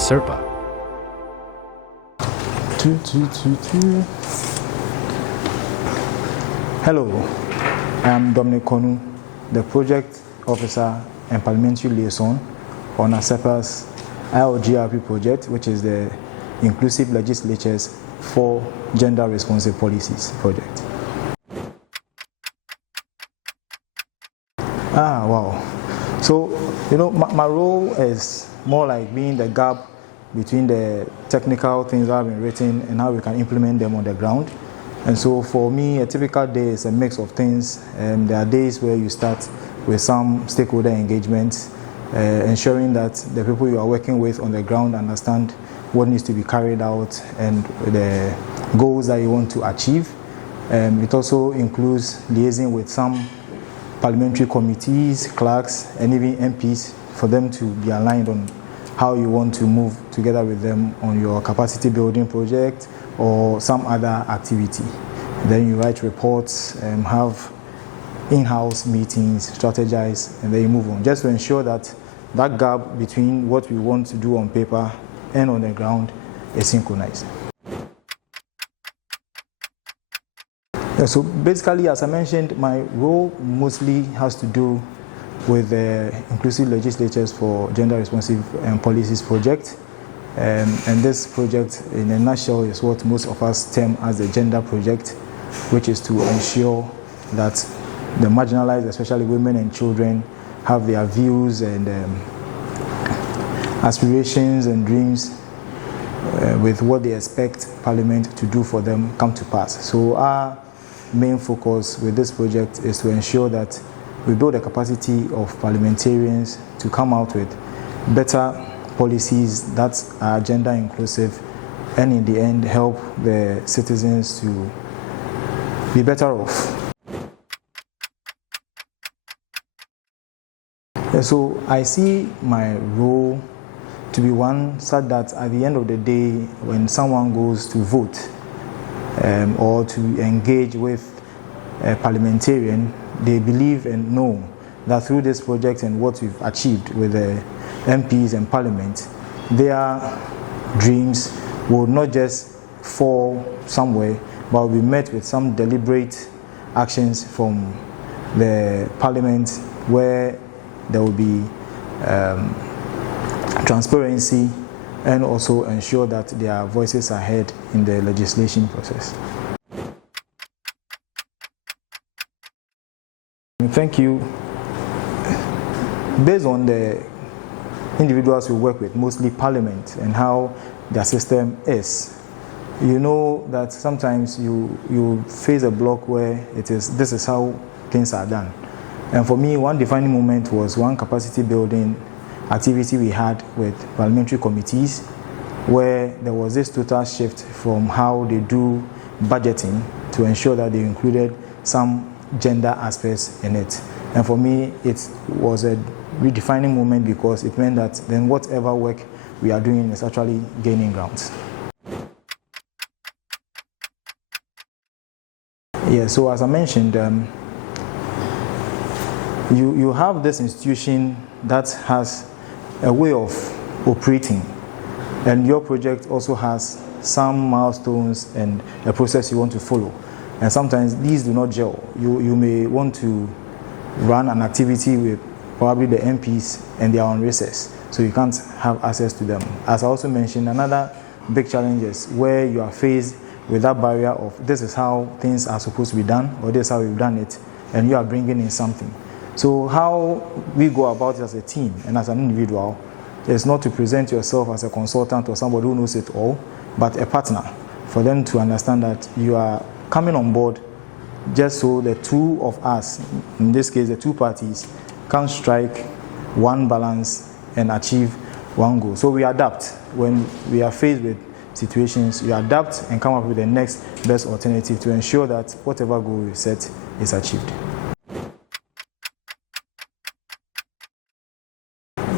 ACEPA. Hello, I am Dominic, the project officer and parliamentary liaison on ACEPA's 𝑰𝒏𝒔𝒊𝒄 project, which is the Inclusive Legislatures for Gender Responsive Policies project. Wow. So, my role is more like being the gap between the technical things that have been written and how we can implement them on the ground. And so for me, a typical day is a mix of things. There are days where you start with some stakeholder engagement, ensuring that the people you are working with on the ground understand what needs to be carried out and the goals that you want to achieve. It also includes liaising with some parliamentary committees, clerks, and even MPs for them to be aligned on how you want to move together with them on your capacity building project or some other activity. Then you write reports, have in-house meetings, strategize, and then you move on, just to ensure that that gap between what we want to do on paper and on the ground is synchronized. So basically, as I mentioned, my role mostly has to do with the Inclusive Legislatures for Gender Responsive Policies project. And this project, in a nutshell, is what most of us term as the gender project, which is to ensure that the marginalized, especially women and children, have their views and aspirations and dreams with what they expect Parliament to do for them come to pass. So our main focus with this project is to ensure that we build the capacity of parliamentarians to come out with better policies that are gender inclusive and in the end help the citizens to be better off. So I see my role to be one such that at the end of the day, when someone goes to vote or to engage with a parliamentarian, they believe and know that through this project and what we've achieved with the MPs and Parliament, their dreams will not just fall somewhere, but will be met with some deliberate actions from the Parliament where there will be transparency and also ensure that their voices are heard in the legislation process. Thank you. Based on the individuals we work with, mostly Parliament, and how their system is, you know that sometimes you face a block where this is how things are done. And for me, one defining moment was one capacity building activity we had with parliamentary committees, where there was this total shift from how they do budgeting to ensure that they included some gender aspects in it. And for me, it was a redefining moment because it meant that then whatever work we are doing is actually gaining grounds. Yeah, so as I mentioned, you have this institution that has a way of operating, and your project also has some milestones and a process you want to follow. And sometimes these do not gel. You may want to run an activity with probably the MPs and they are on recess, so you can't have access to them. As I also mentioned, another big challenge is where you are faced with that barrier of this is how things are supposed to be done, or this is how we've done it, and you are bringing in something. So how we go about it as a team and as an individual is not to present yourself as a consultant or somebody who knows it all, but a partner for them to understand that you are coming on board just so the two of us, in this case the two parties, can strike one balance and achieve one goal. So we adapt. When we are faced with situations, you adapt and come up with the next best alternative to ensure that whatever goal we set is achieved.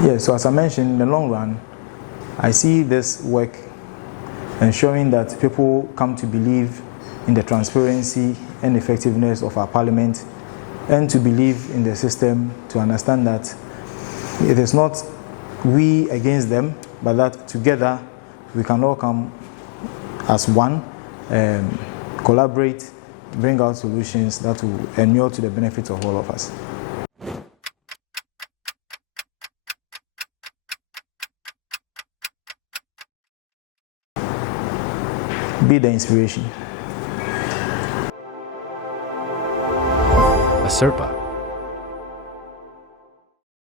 Yeah, so as I mentioned, in the long run, I see this work ensuring that people come to believe in the transparency and effectiveness of our Parliament, and to believe in the system, to understand that it is not we against them, but that together we can all come as one, collaborate, bring out solutions that will inure to the benefit of all of us. Be the inspiration. ACEPA